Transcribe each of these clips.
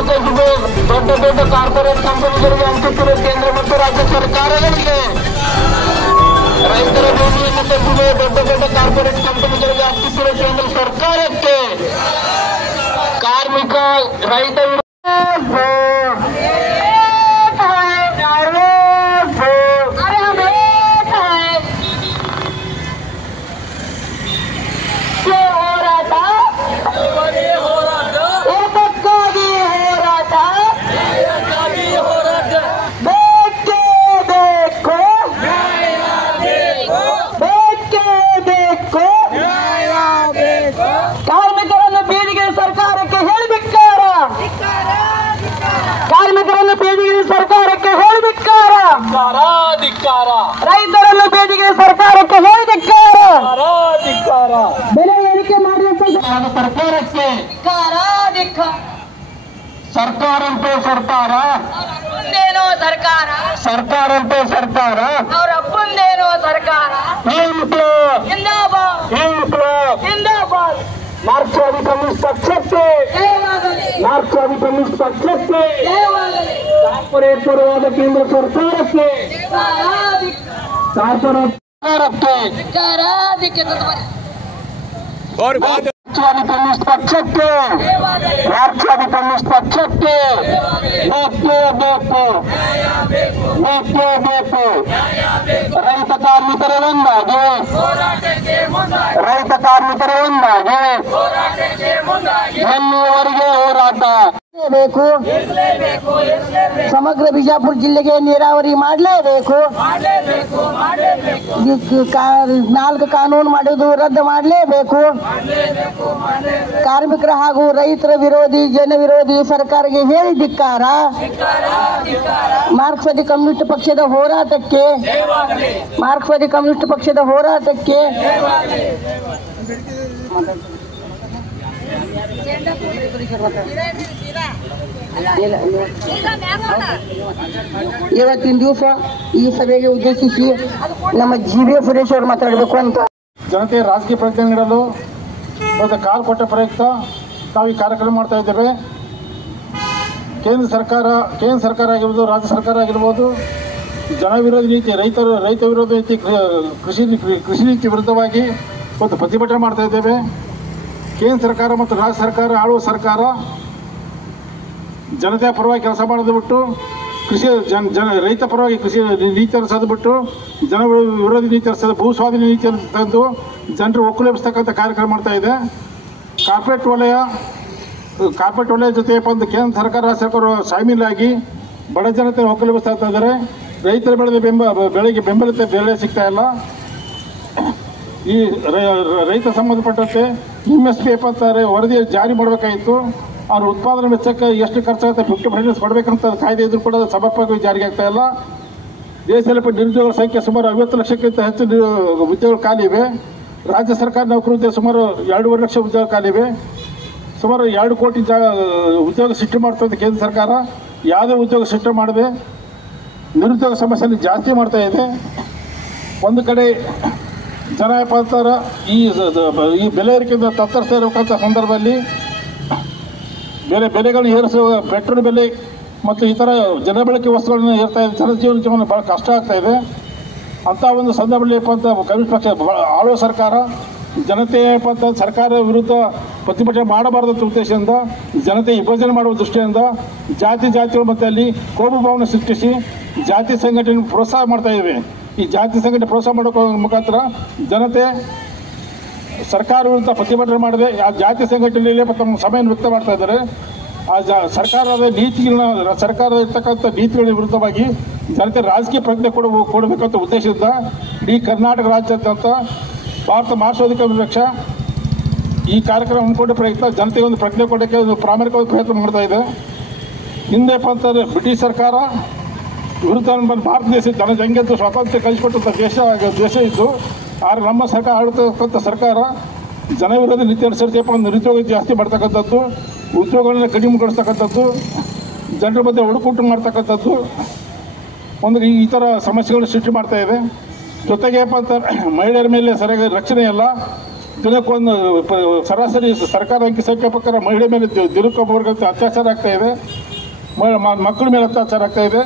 ಹಣಕಾಸಿಗೆ ದೊಡ್ಡ ದೊಡ್ಡ ಕಾರ್ಪೊರೇಟ್ ಕಂಪನಿಗಳಿಗೆ ಹಂಚುತ್ತಿರುವ ಕೇಂದ್ರ ಮತ್ತು ರಾಜ್ಯ ಸರ್ಕಾರಗಳಿಗೆ, ರೈತರ ಭೂಮಿಯನ್ನು ಕಸಿದು ದೊಡ್ಡ ದೊಡ್ಡ ಕಾರ್ಪೊರೇಟ್ ಕಂಪನಿಗಳಿಗೆ ಹಂಚುತ್ತಿರುವ ಕೇಂದ್ರ ಸರ್ಕಾರಕ್ಕೆ, ಕಾರ್ಮಿಕ ರೈತ ರೈತರನ್ನು ಬೇಡಿಕೆ ಸರ್ಕಾರಕ್ಕೆ ಹೇಳಿದಿಕ್ಕಾರ, ಬೆಲೆ ಏರಿಕೆ ಮಾಡಿದಂತ ಸರ್ಕಾರಕ್ಕೆ ಸರ್ಕಾರಂತೆ ಸರ್ಕಾರ, ಅಪ್ಪಂದೇನೋ ಸರ್ಕಾರ, ಸರ್ಕಾರಂತೆ ಸರ್ಕಾರ, ಅವ್ರ ಅಪ್ಪಂದೇನೋ ಸರ್ಕಾರ. ಜಿಂದಾಬಾದ್ ಮಾರ್ಕ್ಸ್ವಾದಿ ಕಮ್ಯುನಿಸ್ಟ್ ಪಕ್ಷಕ್ಕೆ, ಮಾರ್ಕ್ಸ್ವಾದಿ ಕಮ್ಯುನಿಸ್ಟ್ ಪಕ್ಷಕ್ಕೆ, ಕಾರ್ಪೊರೇಟ್ ಪರವಾದ ಕೇಂದ್ರ ಸರ್ಕಾರಕ್ಕೆ, ಕಾರ್ಪೊರೇಟ್ ಸರ್ಕಾರಕ್ಕೆ, ಮಾರ್ಕ್ಸ್ವಾದಿ ಕಮ್ಯುನಿಸ್ಟ್ ಪಕ್ಷಕ್ಕೆ, ಮಾರ್ಕ್ಸ್ವಾದಿ ಕಮ್ಯುನಿಸ್ಟ್ ಪಕ್ಷಕ್ಕೆ ಬೇಕು. ರೈತ ಕಾರ್ಮಿಕರ ಒಂದಾಗಿ, ರೈತ ಕಾರ್ಮಿಕರ ಒಂದಾಗಿ ಎಲ್ಲಿಯವರೆಗೆ ಹೋರಾಟ ಬೇಕು. ಸಮಗ್ರ ಬಿಜಾಪುರ ಜಿಲ್ಲೆಗೆ ನೀರಾವರಿ ಮಾಡಲೇಬೇಕು. 4 ಕಾನೂನು ಮಾಡುವುದು ರದ್ದು ಮಾಡಲೇಬೇಕು. ಕಾರ್ಮಿಕರ ಹಾಗೂ ರೈತರ ವಿರೋಧಿ ಜನ ವಿರೋಧಿ ಸರ್ಕಾರಕ್ಕೆ ಹೇಳಿ ಧಿಕ್ಕಾರ. ಮಾರ್ಕ್ಸ್ವಾದಿ ಕಮ್ಯುನಿಸ್ಟ್ ಪಕ್ಷದ ಹೋರಾಟಕ್ಕೆ, ಮಾರ್ಕ್ಸ್ವಾದಿ ಕಮ್ಯುನಿಸ್ಟ್ ಪಕ್ಷದ ಹೋರಾಟಕ್ಕೆ ಇವತ್ತಿನ ದಿವಸ ಈ ಸಭೆಗೆ ಉದ್ದೇಶಿಸಿ ನಮ್ಮ ಜಿ.ಬಿ. ಸುರೇಶ್ ಅವರು ಮಾತಾಡಬೇಕು ಅಂತ ಜನತೆ ರಾಜಕೀಯ ಪ್ರಜ್ಞೆ ನೀಡಲು ಮತ್ತು ಕಾಲು ಕೊಟ್ಟ ಪ್ರಯುಕ್ತ ನಾವು ಈ ಕಾರ್ಯಕ್ರಮ ಮಾಡ್ತಾ ಇದ್ದೇವೆ. ಕೇಂದ್ರ ಸರ್ಕಾರ ಆಗಿರ್ಬೋದು, ರಾಜ್ಯ ಸರ್ಕಾರ ಆಗಿರ್ಬೋದು, ಜನ ವಿರೋಧಿ ನೀತಿ, ರೈತ ವಿರೋಧಿ ನೀತಿ, ಕೃಷಿ ನೀತಿ ವಿರುದ್ಧವಾಗಿ ಒಂದು ಪ್ರತಿಭಟನೆ ಮಾಡ್ತಾ ಇದ್ದೇವೆ. ಕೇಂದ್ರ ಸರ್ಕಾರ ಮತ್ತು ರಾಜ್ಯ ಸರ್ಕಾರ, ಆಳುವ ಸರ್ಕಾರ ಜನತೆಯ ಪರವಾಗಿ ಕೆಲಸ ಮಾಡೋದು ಬಿಟ್ಟು ರೈತ ಪರವಾಗಿ ಕೃಷಿ ನೀತಿ ಅನುಸರಿಸೋದು ಬಿಟ್ಟು ಜನ ವಿರೋಧಿ ನೀತಿ ಅನುಸರಿಸೋದು, ಭೂ ಸ್ವಾಧೀನ ನೀತಿಯನ್ನು ತಂದು ಜನರು ಒಕ್ಕಲೆಬ್ಬಿಸ್ತಕ್ಕಂಥ ಕಾರ್ಯಕ್ರಮ ಮಾಡ್ತಾ ಇದೆ. ಕಾರ್ಪೊರೇಟ್ ವಲಯ ಜೊತೆ ಒಂದು ಕೇಂದ್ರ ಸರ್ಕಾರ, ರಾಜ್ಯ ಸರ್ಕಾರ ಶಾಮೀಲಾಗಿ ಬಡ ಜನತೆ ಒಕ್ಕಲೆಬ್ಬಿಸ್ತಾ ಇದ್ದಾರೆ. ರೈತರ ಬೆಳೆಗೆ ಬೆಂಬಲಿತ ಬೆಲೆ ಸಿಗ್ತಾ ಇಲ್ಲ. ಈ ರೈತ ಸಂಬಂಧಪಟ್ಟಂತೆ MSP ವರದಿ ಜಾರಿ ಮಾಡಬೇಕಾಗಿತ್ತು. ಅವ್ರ ಉತ್ಪಾದನೆ ವೆಚ್ಚಕ್ಕೆ ಎಷ್ಟು ಖರ್ಚಾಗುತ್ತೆ 50% ಕೊಡಬೇಕಂತ ಕಾಯ್ದೆ ಇದ್ರೂ ಕೂಡ ಸಮರ್ಪಕವಾಗಿ ಜಾರಿಗೆ ಆಗ್ತಾ ಇಲ್ಲ. ದೇಶದಲ್ಲಿ ನಿರುದ್ಯೋಗಗಳ ಸಂಖ್ಯೆ ಸುಮಾರು 50 ಲಕ್ಷಕ್ಕಿಂತ ಹೆಚ್ಚು ಉದ್ಯೋಗಗಳು ಖಾಲಿ ಇವೆ. ರಾಜ್ಯ ಸರ್ಕಾರ ನೌಕರರು ಸುಮಾರು 2.5 ಲಕ್ಷ ಉದ್ಯೋಗ ಖಾಲಿ ಇವೆ. ಸುಮಾರು 2 ಕೋಟಿ ಉದ್ಯೋಗ ಸೃಷ್ಟಿ ಮಾಡ್ತಾ ಕೇಂದ್ರ ಸರ್ಕಾರ ಯಾವುದೇ ಉದ್ಯೋಗ ಸೃಷ್ಟಿ ಮಾಡದೆ ನಿರುದ್ಯೋಗ ಸಮಸ್ಯೆಯನ್ನು ಜಾಸ್ತಿ ಮಾಡ್ತಾ ಇದೆ. ಒಂದು ಕಡೆ ಜನ ಈ ಬೆಲೆ ಏರಿಕೆಯಿಂದ ತತ್ತರಿಸ್ತಾ ಇರಬೇಕಂತ ಸಂದರ್ಭದಲ್ಲಿ ಬೆಲೆಗಳನ್ನು ಏರಿಸುವ ಪೆಟ್ರೋಲ್ ಬೆಲೆ ಮತ್ತು ಇತರ ಜನಬಳಕೆ ವಸ್ತುಗಳನ್ನು ಏರ್ತಾ ಇದೆ. ಜನಜೀವನ ಭಾಳ ಕಷ್ಟ ಆಗ್ತಾ ಇದೆ. ಅಂಥ ಒಂದು ಸಂದರ್ಭದಲ್ಲಿ ಕಮ್ಯುನಿಸ್ಟ್ ಪಕ್ಷ ಆಳುವ ಸರ್ಕಾರ ಜನತೆ ಸರ್ಕಾರ ವಿರುದ್ಧ ಪ್ರತಿಭಟನೆ ಮಾಡಬಾರದಂಥ ಉದ್ದೇಶದಿಂದ, ಜನತೆ ವಿಭಜನೆ ಮಾಡುವ ದೃಷ್ಟಿಯಿಂದ ಜಾತಿಗಳ ಮಧ್ಯದಲ್ಲಿ ಕೋಮು ಭಾವನೆ ಸೃಷ್ಟಿಸಿ ಜಾತಿ ಸಂಘಟನೆ ಪ್ರೋತ್ಸಾಹ ಮಾಡ್ತಾ ಇವೆ. ಈ ಜಾತಿ ಸಂಘಟನೆ ಪ್ರೋತ್ಸಾಹ ಮಾಡೋ ಮುಖಾಂತರ ಜನತೆ ಸರ್ಕಾರ ವಿರುದ್ಧ ಪ್ರತಿಭಟನೆ ಮಾಡದೆ ಆ ಜಾತಿ ಸಂಘಟನೆಯಲ್ಲಿ ತಮ್ಮ ಸಭೆಯನ್ನು ವ್ಯಕ್ತ ಮಾಡ್ತಾ ಇದ್ದಾರೆ. ಆ ಸರ್ಕಾರದ ಇರ್ತಕ್ಕಂಥ ನೀತಿಗಳ ವಿರುದ್ಧವಾಗಿ ಜನತೆ ರಾಜಕೀಯ ಪ್ರಜ್ಞೆ ಕೊಡಬೇಕಂತ ಉದ್ದೇಶದಿಂದ ಇಡೀ ಕರ್ನಾಟಕ ರಾಜ್ಯಾದ್ಯಂತ ಭಾರತ ಮಾರ್ಕ್ಸ್ವಾದಿ ಕಮ್ಯುನಿಸ್ಟ್ ಪಕ್ಷ ಈ ಕಾರ್ಯಕ್ರಮ ಹಮ್ಮಿಕೊಂಡ ಪ್ರಯುಕ್ತ ಜನತೆಗೆ ಒಂದು ಪ್ರಜ್ಞೆ ಕೊಡೋಕ್ಕೆ ಒಂದು ಪ್ರಾಮಾಣಿಕವಾದ ಪ್ರಯತ್ನ ಮಾಡ್ತಾ ಇದೆ. ಹಿಂದೆ ಬ್ರಿಟಿಷ್ ಸರ್ಕಾರ ವಿರುದ್ಧ ಭಾರತ ದೇಶ ಜನಜಂಗೆದ್ದು ಸ್ವಾತಂತ್ರ್ಯ ಕಲಿಸಿಕೊಟ್ಟಂಥ ದೇಶ ಇದ್ದು, ಆದರೆ ನಮ್ಮ ಸರ್ಕಾರ ಆಳ್ತಕ್ಕಂಥ ಸರ್ಕಾರ ಜನ ವಿರೋಧಿ ನೀತಿ ಅನುಸರಿಸಿ ನಿರುದ್ಯೋಗ ಜಾಸ್ತಿ ಮಾಡ್ತಕ್ಕಂಥದ್ದು, ಉದ್ಯೋಗಗಳನ್ನ ಕಡಿಮೆಗೊಳಿಸ್ತಕ್ಕಂಥದ್ದು, ಜನರ ಮಧ್ಯೆ ಒಡಕುಂಟು ಮಾಡ್ತಕ್ಕಂಥದ್ದು, ಈ ಥರ ಸಮಸ್ಯೆಗಳು ಸೃಷ್ಟಿ ಮಾಡ್ತಾ ಇದೆ. ಜೊತೆಗೆ ಮಹಿಳೆಯರ ಮೇಲೆ ಸರಿಯಾಗಿ ರಕ್ಷಣೆ ಇಲ್ಲ. ದಿನಕ್ಕೊಂದು ಸರಾಸರಿ ಸರ್ಕಾರ ಅಂಕಿ ಸಂಖ್ಯೆ ಪ್ರಕಾರ ಮಹಿಳೆ ಮೇಲೆ ದಿನಕ್ಕೊಬ್ಬರಿಗೆ ಅತ್ಯಾಚಾರ ಆಗ್ತಾ ಇದೆ, ಮಕ್ಕಳ ಮೇಲೆ ಅತ್ಯಾಚಾರ ಆಗ್ತಾ ಇದೆ.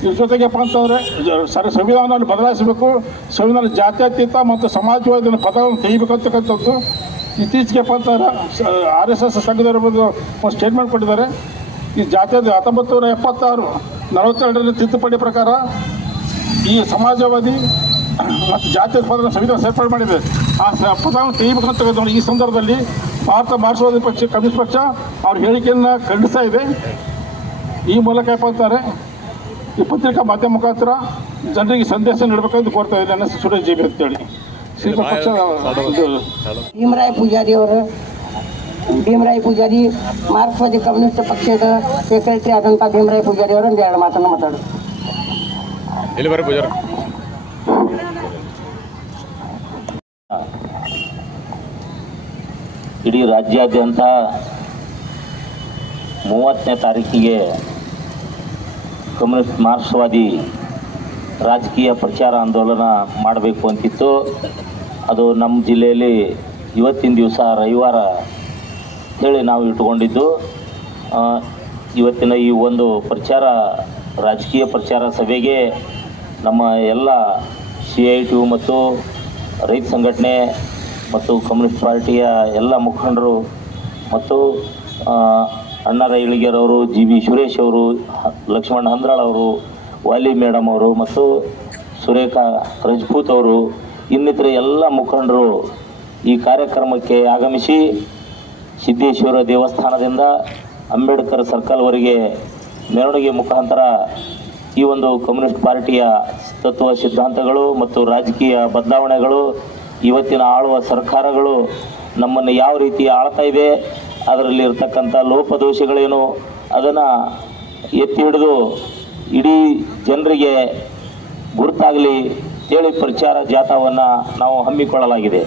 ಇದ್ರ ಜೊತೆಗೇಪ್ಪ ಅಂತಂದರೆ ಸಂವಿಧಾನವನ್ನು ಬದಲಾಯಿಸಬೇಕು, ಸಂವಿಧಾನ ಜಾತ್ಯತೀತ ಮತ್ತು ಸಮಾಜವಾದಿ ಪದಗಳನ್ನು ತೆಗಿಬೇಕಂತಕ್ಕಂಥದ್ದು ಇತ್ತೀಚೆಗೆಪ್ಪ ಅಂತಂದ್ರೆ RSS ಸಂಘದವರು ಒಂದು ಸ್ಟೇಟ್ಮೆಂಟ್ ಕೊಟ್ಟಿದ್ದಾರೆ. ಈ ಜಾತ್ಯದ 1976 42ರ ತಿದ್ದುಪಡಿ ಪ್ರಕಾರ ಈ ಸಮಾಜವಾದಿ ಮತ್ತು ಜಾತ್ಯದ ಪದವನ್ನು ಸಂವಿಧಾನ ಸೇರ್ಪಡೆ ಮಾಡಿದೆ. ಆ ಪದವನ್ನು ತೆಗಿಬೇಕಂತ ಈ ಸಂದರ್ಭದಲ್ಲಿ ಭಾರತ ಮಾರ್ಕ್ಸ್ವಾದಿ ಪಕ್ಷ ಕಮ್ಯುನಿಸ್ಟ್ ಪಕ್ಷ ಅವ್ರ ಹೇಳಿಕೆಯನ್ನು ಖಂಡಿಸ್ತಾ ಇದೆ. ಈ ಮೂಲಕ ಏನಪ್ಪ ಅಂತಾರೆ ಈ ಪತ್ರಿಕಾ ಮಾಧ್ಯಮ ಮುಖಾಂತರ ಜನರಿಗೆ ಸಂದೇಶ ನೀಡಬೇಕಂತ ಕೋರ್ತಾ ಇದ್ದೇನೆ. ಸುರೇಶ್ ಜಿ ಬಿ ಅಂತೇಳಿ ಪಕ್ಷ ಭೀಮರಾಯ ಪೂಜಾರಿ ಮಾರ್ಕ್ಸ್ವಾದಿ ಕಮ್ಯುನಿಸ್ಟ್ ಪಕ್ಷದ ಸೆಕ್ರೆಟರಿ ಆದಂಥ ಭೀಮರಾಯ ಪೂಜಾರಿ ಅವರು ಒಂದೆರಡು ಮಾತನ್ನು ಮಾತಾಡೋದು. ಇಡೀ ರಾಜ್ಯಾದ್ಯಂತ 30ನೇ ತಾರೀಕಿಗೆ ಕಮ್ಯುನಿಸ್ಟ್ ಮಾರ್ಕ್ಸ್ವಾದಿ ರಾಜಕೀಯ ಪ್ರಚಾರ ಆಂದೋಲನ ಮಾಡಬೇಕು ಅಂತಿತ್ತು. ಅದು ನಮ್ಮ ಜಿಲ್ಲೆಯಲ್ಲಿ ಇವತ್ತಿನ ದಿವಸ ರವಿವಾರ ಹೇಳಿ ನಾವು ಇಟ್ಕೊಂಡಿದ್ದು. ಇವತ್ತಿನ ಈ ಒಂದು ರಾಜಕೀಯ ಪ್ರಚಾರ ಸಭೆಗೆ ನಮ್ಮ ಎಲ್ಲ CITU ಮತ್ತು ರೈತ ಸಂಘಟನೆ ಮತ್ತು ಕಮ್ಯುನಿಸ್ಟ್ ಪಾರ್ಟಿಯ ಎಲ್ಲ ಮುಖಂಡರು ಮತ್ತು ಅಣ್ಣಾರ ಇಳಿಗೆರವರು, GB ಸುರೇಶ್ ಅವರು, ಲಕ್ಷ್ಮಣ ಹಂದ್ರಾಳ್ ಅವರು, ವಾಲಿ ಮೇಡಮ್ ಅವರು ಮತ್ತು ಸುರೇಖಾ ರಜಪೂತ್ ಅವರು ಇನ್ನಿತರ ಎಲ್ಲ ಮುಖಂಡರು ಈ ಕಾರ್ಯಕ್ರಮಕ್ಕೆ ಆಗಮಿಸಿ ಸಿದ್ದೇಶ್ವರ ದೇವಸ್ಥಾನದಿಂದ ಅಂಬೇಡ್ಕರ್ ಸರ್ಕಲ್ವರೆಗೆ ಮೆರವಣಿಗೆ ಮುಖಾಂತರ ಈ ಒಂದು ಕಮ್ಯುನಿಸ್ಟ್ ಪಾರ್ಟಿಯ ತತ್ವ ಸಿದ್ಧಾಂತಗಳು ಮತ್ತು ರಾಜಕೀಯ ಬದಲಾವಣೆಗಳು, ಇವತ್ತಿನ ಆಳುವ ಸರ್ಕಾರಗಳು ನಮ್ಮನ್ನು ಯಾವ ರೀತಿ ಆಳ್ತಾ ಇದೆ, ಅದರಲ್ಲಿ ಇರ್ತಕ್ಕಂಥ ಲೋಪದೋಷಗಳೇನು ಅದನ್ನು ಎತ್ತಿ ಹಿಡಿದು ಇಡೀ ಜನರಿಗೆ ಗುರುತಾಗಲಿ ಹೇಳಿ ಪ್ರಚಾರ ಜಾಥಾವನ್ನು ನಾವು ಹಮ್ಮಿಕೊಳ್ಳಲಾಗಿದೆ.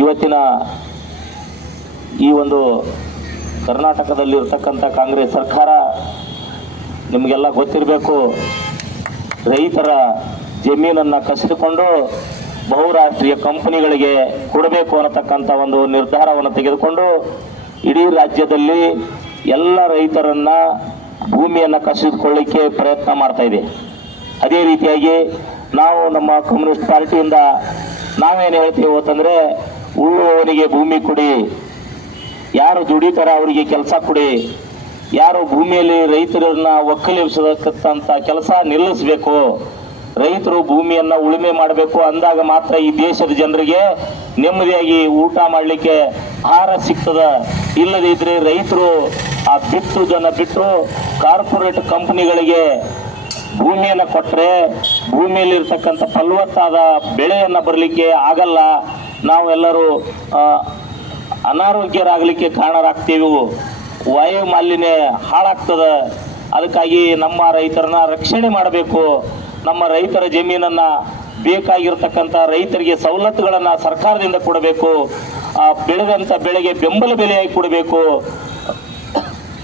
ಇವತ್ತಿನ ಈ ಒಂದು ಕರ್ನಾಟಕದಲ್ಲಿರ್ತಕ್ಕಂಥ ಕಾಂಗ್ರೆಸ್ ಸರ್ಕಾರ ನಿಮಗೆಲ್ಲ ಗೊತ್ತಿರಬೇಕು, ರೈತರ ಜಮೀನನ್ನು ಕಸಿದುಕೊಂಡು ಬಹುರಾಷ್ಟ್ರೀಯ ಕಂಪನಿಗಳಿಗೆ ಕೊಡಬೇಕು ಅನ್ನತಕ್ಕಂಥ ಒಂದು ನಿರ್ಧಾರವನ್ನು ತೆಗೆದುಕೊಂಡು ಇಡೀ ರಾಜ್ಯದಲ್ಲಿ ಎಲ್ಲ ರೈತರನ್ನು ಭೂಮಿಯನ್ನು ಕಸಿದುಕೊಳ್ಳಿಕ್ಕೆ ಪ್ರಯತ್ನ ಮಾಡ್ತಾ ಇದೆ. ಅದೇ ರೀತಿಯಾಗಿ ನಾವು ನಮ್ಮ ಕಮ್ಯುನಿಸ್ಟ್ ಪಾರ್ಟಿಯಿಂದ ನಾವೇನು ಹೇಳ್ತೀವಿ ಅಂತಂದರೆ, ಉಳುವವನಿಗೆ ಭೂಮಿ ಕೊಡಿ, ಯಾರು ದುಡಿತಾರ ಅವರಿಗೆ ಕೆಲಸ ಕೊಡಿ, ಯಾರು ಭೂಮಿಯಲ್ಲಿ ರೈತರನ್ನ ಒಕ್ಕಲಿಸತಕ್ಕಂಥ ಕೆಲಸ ನಿಲ್ಲಿಸಬೇಕು, ರೈತರು ಭೂಮಿಯನ್ನು ಉಳುಮೆ ಮಾಡಬೇಕು ಅಂದಾಗ ಮಾತ್ರ ಈ ದೇಶದ ಜನರಿಗೆ ನೆಮ್ಮದಿಯಾಗಿ ಊಟ ಮಾಡಲಿಕ್ಕೆ ಆಹಾರ ಸಿಗ್ತದ. ಇಲ್ಲದಿದ್ದರೆ ರೈತರು ಆ ಬಿತ್ತುದನ್ನು ಬಿಟ್ಟು ಕಾರ್ಪೊರೇಟ್ ಕಂಪನಿಗಳಿಗೆ ಭೂಮಿಯನ್ನು ಕೊಟ್ಟರೆ ಭೂಮಿಯಲ್ಲಿರ್ತಕ್ಕಂಥ ಫಲವತ್ತಾದ ಬೆಳೆಯನ್ನು ಬರಲಿಕ್ಕೆ ಆಗಲ್ಲ. ನಾವೆಲ್ಲರೂ ಅನಾರೋಗ್ಯರಾಗಲಿಕ್ಕೆ ಕಾರಣರಾಗ್ತೀವಿ, ವಾಯು ಮಾಲಿನ್ಯ ಹಾಳಾಗ್ತದೆ. ಅದಕ್ಕಾಗಿ ನಮ್ಮ ರೈತರನ್ನ ರಕ್ಷಣೆ ಮಾಡಬೇಕು. ನಮ್ಮ ರೈತರ ಜಮೀನನ್ನು ಬೇಕಾಗಿರ್ತಕ್ಕಂಥ ರೈತರಿಗೆ ಸವಲತ್ತುಗಳನ್ನು ಸರ್ಕಾರದಿಂದ ಕೊಡಬೇಕು. ಬೆಳೆದಂಥ ಬೆಳೆಗೆ ಬೆಂಬಲ ಬೆಲೆಯಾಗಿ ಕೊಡಬೇಕು.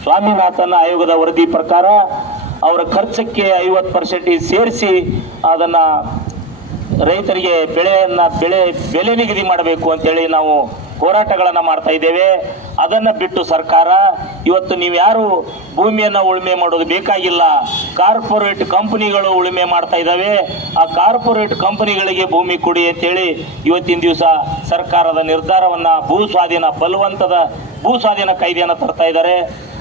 ಸ್ವಾಮಿನಾಥನ್ ಆಯೋಗದ ವರದಿ ಪ್ರಕಾರ ಅವರ ಖರ್ಚಕ್ಕೆ 50% ಸೇರಿಸಿ ಅದನ್ನು ರೈತರಿಗೆ ಬೆಲೆ ನಿಗದಿ ಮಾಡಬೇಕು ಅಂತೇಳಿ ನಾವು ಹೋರಾಟಗಳನ್ನು ಮಾಡ್ತಾ ಇದ್ದೇವೆ. ಅದನ್ನು ಬಿಟ್ಟು ಸರ್ಕಾರ ಇವತ್ತು ನೀವು ಯಾರು ಭೂಮಿಯನ್ನು ಉಳುಮೆ ಮಾಡೋದು ಬೇಕಾಗಿಲ್ಲ, ಕಾರ್ಪೊರೇಟ್ ಕಂಪನಿಗಳು ಉಳುಮೆ ಮಾಡ್ತಾ ಇದ್ದಾವೆ, ಆ ಕಾರ್ಪೊರೇಟ್ ಕಂಪನಿಗಳಿಗೆ ಭೂಮಿ ಕೊಡಿ ಅಂತೇಳಿ ಇವತ್ತಿನ ದಿವಸ ಸರ್ಕಾರದ ನಿರ್ಧಾರವನ್ನು ಬಲವಂತದ ಭೂ ಸ್ವಾಧೀನ ಕಾಯ್ದೆಯನ್ನು ತರ್ತಾ ಇದ್ದಾರೆ.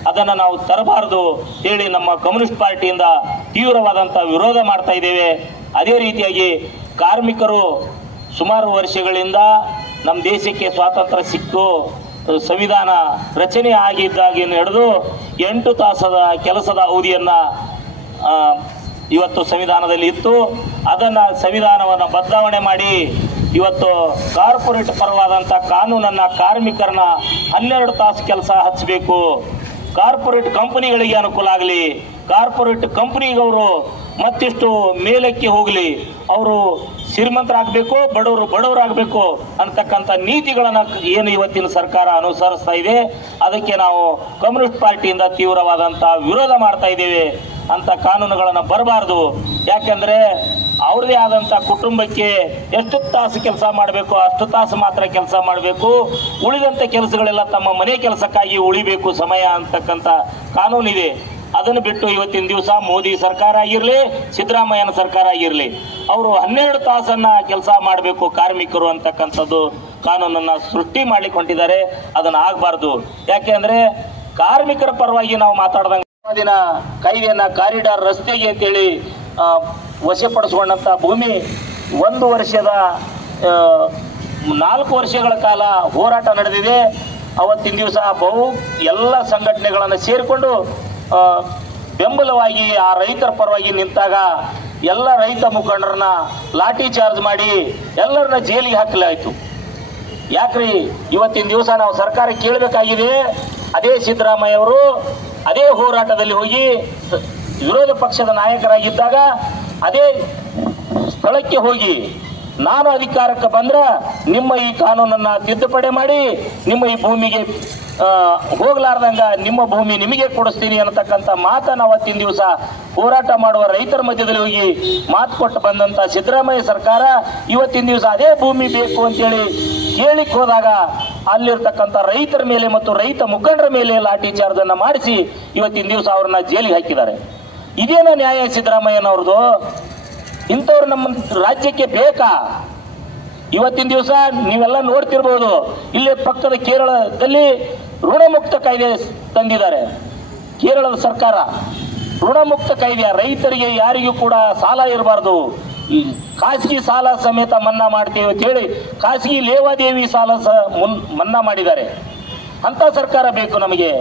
ಅದನ್ನು ನಾವು ತರಬಾರದು ಹೇಳಿ ನಮ್ಮ ಕಮ್ಯುನಿಸ್ಟ್ ಪಾರ್ಟಿಯಿಂದ ತೀವ್ರವಾದಂಥ ವಿರೋಧ ಮಾಡ್ತಾ ಇದ್ದೇವೆ. ಅದೇ ರೀತಿಯಾಗಿ ಕಾರ್ಮಿಕರು ಸುಮಾರು ವರ್ಷಗಳಿಂದ ನಮ್ಮ ದೇಶಕ್ಕೆ ಸ್ವಾತಂತ್ರ್ಯ ಸಿಕ್ತು, ಸಂವಿಧಾನ ರಚನೆ ಆಗಿದ್ದಾಗಿನ ಹಿಡಿದು 8 ತಾಸದ ಕೆಲಸದ ಅವಧಿಯನ್ನು ಇವತ್ತು ಸಂವಿಧಾನದಲ್ಲಿ ಇತ್ತು. ಅದನ್ನು ಸಂವಿಧಾನವನ್ನು ಬದಲಾವಣೆ ಮಾಡಿ ಇವತ್ತು ಕಾರ್ಪೊರೇಟ್ ಪರವಾದಂಥ ಕಾನೂನನ್ನು ಕಾರ್ಮಿಕರನ್ನ 12 ತಾಸು ಕೆಲಸ ಹಚ್ಚಬೇಕು, ಕಾರ್ಪೊರೇಟ್ ಕಂಪನಿಗಳಿಗೆ ಅನುಕೂಲ ಆಗಲಿ, ಕಾರ್ಪೊರೇಟ್ ಕಂಪನಿಗವರು ಮತ್ತಿಷ್ಟು ಮೇಲಕ್ಕೆ ಹೋಗಲಿ, ಅವರು ಶ್ರೀಮಂತರಾಗಬೇಕು, ಬಡವರಾಗಬೇಕು ಅಂತಕ್ಕಂಥ ನೀತಿಗಳನ್ನು ಏನು ಇವತ್ತಿನ ಸರ್ಕಾರ ಅನುಸರಿಸ್ತಾ ಇದೆ, ಅದಕ್ಕೆ ನಾವು ಕಮ್ಯುನಿಸ್ಟ್ ಪಾರ್ಟಿಯಿಂದ ತೀವ್ರವಾದಂಥ ವಿರೋಧ ಮಾಡ್ತಾ ಇದ್ದೇವೆ. ಅಂಥ ಕಾನೂನುಗಳನ್ನು ಬರಬಾರ್ದು. ಯಾಕೆಂದರೆ ಅವ್ರದೇ ಆದಂಥ ಕುಟುಂಬಕ್ಕೆ ಎಷ್ಟು ತಾಸು ಕೆಲಸ ಮಾಡಬೇಕು ಅಷ್ಟು ತಾಸು ಮಾತ್ರ ಕೆಲಸ ಮಾಡಬೇಕು, ಉಳಿದಂಥ ಕೆಲಸಗಳೆಲ್ಲ ತಮ್ಮ ಮನೆ ಕೆಲಸಕ್ಕಾಗಿ ಉಳಿಬೇಕು ಸಮಯ ಅಂತಕ್ಕಂಥ ಕಾನೂನಿದೆ. ಅದನ್ನು ಬಿಟ್ಟು ಇವತ್ತಿನ ದಿವಸ ಮೋದಿ ಸರ್ಕಾರ ಆಗಿರಲಿ, ಸಿದ್ದರಾಮಯ್ಯನ ಸರ್ಕಾರ ಆಗಿರಲಿ, ಅವರು 12 ತಾಸನ್ನ ಕೆಲಸ ಮಾಡಬೇಕು ಕಾರ್ಮಿಕರು ಅಂತಕ್ಕಂಥದ್ದು ಕಾನೂನನ್ನು ಸೃಷ್ಟಿ ಮಾಡಿಕೊಂಡಿದ್ದಾರೆ. ಅದನ್ನು ಆಗಬಾರ್ದು. ಯಾಕೆಂದರೆ ಕಾರ್ಮಿಕರ ಪರವಾಗಿ ನಾವು ಮಾತಾಡ್ದಂಗೆ ದಿನ ಕಾಯ್ದೆಯನ್ನ ಕಾರಿಡಾರ್ ರಸ್ತೆಗೆ ಅಂತೇಳಿ ವಶಪಡಿಸಿಕೊಂಡಂಥ ಭೂಮಿ 1 ವರ್ಷದ 4 ವರ್ಷಗಳ ಕಾಲ ಹೋರಾಟ ನಡೆದಿದೆ. ಅವತ್ತಿನ ದಿವಸ ಎಲ್ಲ ಸಂಘಟನೆಗಳನ್ನು ಸೇರಿಕೊಂಡು ಬೆಂಬಲವಾಗಿ ಆ ರೈತರ ಪರವಾಗಿ ನಿಂತಾಗ ಎಲ್ಲ ರೈತ ಮುಖಂಡರನ್ನ ಲಾಠಿ ಚಾರ್ಜ್ ಮಾಡಿ ಎಲ್ಲರನ್ನ ಜೈಲಿಗೆ ಹಾಕಲಾಯಿತು. ಯಾಕ್ರಿ ಇವತ್ತಿನ ದಿವಸ ನಾವು ಸರ್ಕಾರ ಕೇಳಬೇಕಾಗಿದೆ. ಅದೇ ಸಿದ್ದರಾಮಯ್ಯ ಅವರು ಅದೇ ಹೋರಾಟದಲ್ಲಿ ಹೋಗಿ ವಿರೋಧ ಪಕ್ಷದ ನಾಯಕರಾಗಿದ್ದಾಗ ಅದೇ ಸ್ಥಳಕ್ಕೆ ಹೋಗಿ ನಾನು ಅಧಿಕಾರಕ್ಕೆ ಬಂದ್ರೆ ನಿಮ್ಮ ಈ ಕಾನೂನನ್ನು ತಿದ್ದುಪಡಿ ಮಾಡಿ ನಿಮ್ಮ ಈ ಭೂಮಿಗೆ ಹೋಗ್ಲಾರ್ದಂಗ ನಿಮ್ಮ ಭೂಮಿ ನಿಮಗೆ ಕೊಡಿಸ್ತೀನಿ ಅನ್ನತಕ್ಕಂಥ ಮಾತನ್ನು ಅವತ್ತಿನ ದಿವಸ ಹೋರಾಟ ಮಾಡುವ ರೈತರ ಮಧ್ಯದಲ್ಲಿ ಹೋಗಿ ಮಾತು ಕೊಟ್ಟು ಬಂದಂಥ ಸಿದ್ದರಾಮಯ್ಯ ಸರ್ಕಾರ ಇವತ್ತಿನ ದಿವಸ ಅದೇ ಭೂಮಿ ಬೇಕು ಅಂತೇಳಿ ಕೇಳಿಕ್ ಹೋದಾಗ ಅಲ್ಲಿರ್ತಕ್ಕಂಥ ರೈತರ ಮೇಲೆ ಮತ್ತು ರೈತ ಮುಖಂಡರ ಮೇಲೆ ಲಾಠಿ ಚಾರ್ಜ್ ಅನ್ನು ಮಾಡಿಸಿ ಇವತ್ತಿನ ದಿವಸ ಅವ್ರನ್ನ ಜೈಲಿಗೆ ಹಾಕಿದ್ದಾರೆ. ಇದೇನ ನ್ಯಾಯ ಸಿದ್ದರಾಮಯ್ಯನವ್ರದ್ದು? ಇಂಥವ್ರು ನಮ್ಮ ರಾಜ್ಯಕ್ಕೆ ಬೇಕಾ? ಇವತ್ತಿನ ದಿವಸ ನೀವೆಲ್ಲ ನೋಡ್ತಿರ್ಬೋದು, ಇಲ್ಲೇ ಪಕ್ಕದ ಕೇರಳದಲ್ಲಿ ಋಣಮುಕ್ತ ಕಾಯ್ದೆ ತಂದಿದ್ದಾರೆ. ಕೇರಳದ ಸರ್ಕಾರ ಋಣಮುಕ್ತ ಕಾಯ್ದೆ, ರೈತರಿಗೆ ಯಾರಿಗೂ ಕೂಡ ಸಾಲ ಇರಬಾರ್ದು, ಖಾಸಗಿ ಸಾಲ ಸಮೇತ ಮನ್ನಾ ಮಾಡ್ತೇವೆ ಅಂತ ಹೇಳಿ ಖಾಸಗಿ ಲೇವಾದೇವಿ ಸಾಲ ಮನ್ನಾ ಮಾಡಿದ್ದಾರೆ. ಅಂಥ ಸರ್ಕಾರ ಬೇಕು ನಮಗೆ.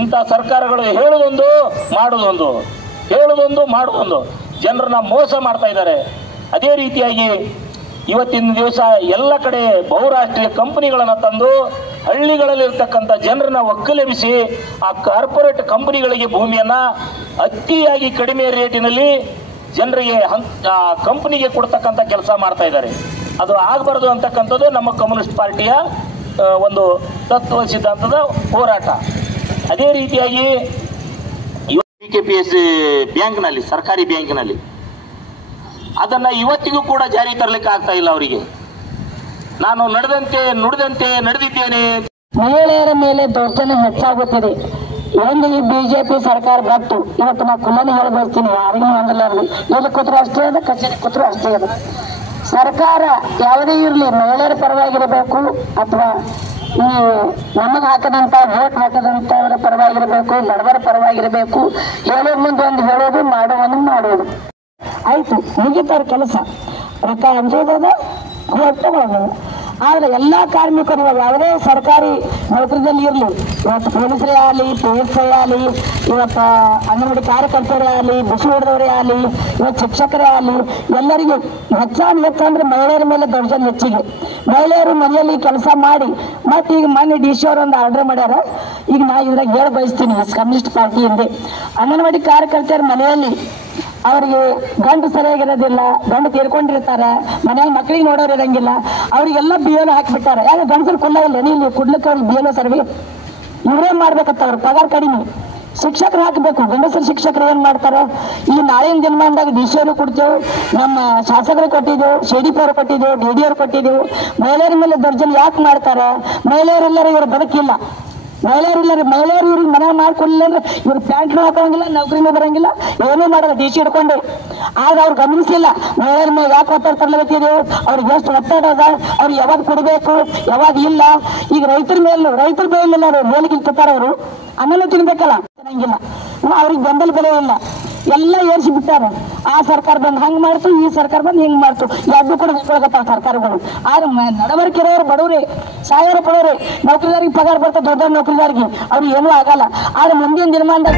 ಇಂಥ ಸರ್ಕಾರಗಳು ಹೇಳೋದೊಂದು ಮಾಡೋದೊಂದು, ಹೇಳೋದೊಂದು ಮಾಡೋದೊಂದು, ಜನರನ್ನ ಮೋಸ ಮಾಡ್ತಾ ಇದ್ದಾರೆ. ಅದೇ ರೀತಿಯಾಗಿ ಇವತ್ತಿನ ದಿವಸ ಎಲ್ಲ ಕಡೆ ಬಹುರಾಷ್ಟ್ರೀಯ ಕಂಪನಿಗಳನ್ನು ತಂದು ಹಳ್ಳಿಗಳಲ್ಲಿರ್ತಕ್ಕಂಥ ಜನರನ್ನ ಒಕ್ಕಲೆಬ್ಬಿಸಿ ಆ ಕಾರ್ಪೊರೇಟ್ ಕಂಪನಿಗಳಿಗೆ ಭೂಮಿಯನ್ನು ಅತಿಯಾಗಿ ಕಡಿಮೆ ರೇಟಿನಲ್ಲಿ ಜನರಿಗೆ ಕಂಪನಿಗೆ ಕೊಡ್ತಕ್ಕಂಥ ಕೆಲಸ ಮಾಡ್ತಾ ಇದ್ದಾರೆ. ಅದು ಆಗಬಾರ್ದು ಅಂತಕ್ಕಂಥದ್ದು ನಮ್ಮ ಕಮ್ಯುನಿಸ್ಟ್ ಪಾರ್ಟಿಯ ಒಂದು ತತ್ವ ಸಿದ್ಧಾಂತದ ಹೋರಾಟ. ಅದೇ ರೀತಿಯಾಗಿ KPS ಬ್ಯಾಂಕ್ನಲ್ಲಿ, ಸರ್ಕಾರಿ ಬ್ಯಾಂಕ್ನಲ್ಲಿ ಅದನ್ನು ಇವತ್ತಿಗೂ ಕೂಡ ಜಾರಿ ತರಲಿಕ್ಕೆ ಆಗ್ತಾ ಇಲ್ಲ ಅವರಿಗೆ. ನಾನು ನುಡಿದಂತೆ ನಡೆದಿದ್ದೇನೆ. ಮಹಿಳೆಯರ ಮೇಲೆ ದೌರ್ಜನ್ಯ ಹೆಚ್ಚಾಗುತ್ತಿದೆ. ಒಂದು ಈ ಬಿಜೆಪಿ ಸರ್ಕಾರ ಬಂತು, ಇವತ್ತು ನಾವು ಕುಲನೆ ಹೇಳಿ ಬರ್ತೀನಿ, ಯಾರಿಗೂ ಹೊಂದಲಾರದು. ಎಲ್ಲಿ ಕೂತ್ರು ಅಷ್ಟೇ ಅದ, ಕಚೇರಿ ಕೂತ್ರು ಅಷ್ಟೇ ಅದ. ಸರ್ಕಾರ ಯಾವುದೇ ಇರಲಿ ಮಹಿಳೆಯರ ಪರವಾಗಿರಬೇಕು ಅಥವಾ ಈ ನಮಗೆ ಹಾಕದಂತ ವೋಟ್ ಹಾಕದಂತವರ ಪರವಾಗಿರಬೇಕು, ಬಡವರ ಪರವಾಗಿರಬೇಕು. ಹೇಳೋ ಮುಂದೆ ಒಂದು ಹೇಳೋದು, ಮಾಡೋದು ಆಯ್ತು, ಮುಗಿತಾರ ಕೆಲಸ. ರೊಕ್ಕ ಹಂಚೋದದ, ಹೋಗ್ತಾ ಹೋಗೋದು. ಆದರೆ ಎಲ್ಲ ಕಾರ್ಮಿಕರು ಯಾವುದೇ ಸರ್ಕಾರಿ ನೌಕರಿಯಲ್ಲಿ ಇರಲಿ, ಇವತ್ತು ಪೊಲೀಸರೇ ಆಗಲಿ, PSI ಆಗಲಿ, ಇವತ್ತು ಅಂಗನವಾಡಿ ಕಾರ್ಯಕರ್ತರೇ ಆಗಲಿ, ಬಿಸಿ ಹೊಡೆದವರೇ ಆಗಲಿ, ಇವತ್ತು ಶಿಕ್ಷಕರೇ ಆಗಲಿ, ಎಲ್ಲರಿಗೂ ಹೆಚ್ಚಂದ್ರೆ ಮಹಿಳೆಯರ ಮೇಲೆ ದೌರ್ಜನ್ಯ ಹೆಚ್ಚಿಗೆ. ಮಹಿಳೆಯರು ಮನೆಯಲ್ಲಿ ಕೆಲಸ ಮಾಡಿ ಮತ್ತೆ ಈಗ ಮೊನ್ನೆ DC ಅವರು ಒಂದು ಆರ್ಡರ್ ಮಾಡ್ಯಾರ. ಈಗ ನಾ ಇದ್ರಾಗ ಹೇಳ ಬಯಸ್ತೀನಿ, ಕಮ್ಯುನಿಸ್ಟ್ ಪಾರ್ಟಿಯಿಂದ ಅಂಗನವಾಡಿ ಕಾರ್ಯಕರ್ತರ ಮನೆಯಲ್ಲಿ ಅವರಿಗೆ ಗಂಡು ಸರಿಯಾಗಿರೋದಿಲ್ಲ, ಗಂಡು ತೀರ್ಕೊಂಡಿರ್ತಾರೆ, ಮನೆಯಲ್ಲಿ ಮಕ್ಕಳಿಗೆ ನೋಡೋರು ಇರಂಗಿಲ್ಲ, ಅವರಿಗೆಲ್ಲ BLO ಹಾಕಿಬಿಟ್ಟಾರೆ. ಯಾಕೆ ಗಂಡಸರು ಕೊಲ್ಲಾಗಿಲ್ಲ ನೀನು ಕೊಡ್ಲಿಕ್ಕೆ ಅವ್ರಿಗೆ BLO ಸರ್ವೆ ಇವರೇ ಮಾಡ್ಬೇಕತ್ತ, ಅವ್ರ ಪಗಾರ ಕಡಿಮೆ. ಶಿಕ್ಷಕರು ಹಾಕಬೇಕು. ಗಂಡಸರು ಶಿಕ್ಷಕರು ಏನ್ ಮಾಡ್ತಾರೆ? ಈ ನಾಳಿನ ದಿನಮಾನದಾಗ DC ಅವರು ಕೊಡ್ತೇವೆ, ನಮ್ಮ ಶಾಸಕರು ಕೊಟ್ಟಿದ್ದೆವು, CDP ಅವರು ಕೊಟ್ಟಿದ್ದೆವು, DD ಅವರು ಕೊಟ್ಟಿದ್ದೆವು. ಮಹಿಳೆಯರ ಮೇಲೆ ದೌರ್ಜನ್ಯ ಯಾಕೆ ಮಾಡ್ತಾರೆ? ಮಹಿಳೆಯರೆಲ್ಲರೂ ಇವರು ಬದುಕಿಲ್ಲ. ಮಹಿಳೆಯರು ಇವ್ರಿಗೆ ಮನೆ ಮಾಡ್ಕೊಡ್ಲಿಲ್ಲ ಅಂದ್ರೆ ಇವ್ರು ಪ್ಯಾಂಟ್ನು ಹಾಕೋಂಗಿಲ್ಲ, ನೌಕರಿನೂ ಬರಂಗಿಲ್ಲ, ಏನೂ ಮಾಡಲ್ಲ DC ಹಿಡ್ಕೊಂಡು. ಆಗ ಅವ್ರು ಗಮನಿಸಿಲ್ಲ ಮಹಿಳೆಯರ ಮೇಲೆ ಯಾಕೆ ಒತ್ತಡ ತರಲತ್ತಿದೆವು, ಅವ್ರಿಗೆ ಎಷ್ಟು ಒತ್ತಡ ಅದ, ಅವ್ರು ಯಾವಾಗ ಕೊಡಬೇಕು ಯಾವಾಗ ಇಲ್ಲ. ಈಗ ರೈತರ ಬೆಳೆಯಲಿಲ್ಲ, ಅವ್ರು ಮೇಲಿಗಿಲ್ತಾರ, ಅವರು ಅನ್ನನೂ ತಿನ್ಬೇಕಲ್ಲ, ತಿನ್ನಂಗಿಲ್ಲ. ಅವ್ರಿಗೆ ಬೆಂಬಲ ಬೆಲೆ ಇಲ್ಲ, ಎಲ್ಲ ಏರಿಸಿ ಬಿಟ್ಟಾರ. ಆ ಸರ್ಕಾರ ಬಂದು ಹಂಗೆ ಮಾಡ್ತು, ಈ ಸರ್ಕಾರ ಬಂದು ಹಿಂಗೆ ಮಾಡ್ತು, ಯಾವ್ದು ಕೂಡ ಹೊಂದ್ಕೊಳಕತ್ತಾವ ಸರ್ಕಾರಗಳು. ಆದ್ರೆ ನಡವಳಿಕೆ ಇರೋರು ಬಡವ್ರಿ, ಸಾವಿರ ಪಡೋರಿ, ನೌಕರಿದಾರಿಗೆ ಪಗಾರ ಬರ್ತದೆ, ದೊಡ್ಡ ನೌಕರಿದಾರಿಗೆ ಅವ್ರಿಗೆ ಏನೂ ಆಗಲ್ಲ. ಆದ್ರೆ ಮುಂದಿನ ದಿನಮಾನದಾಗ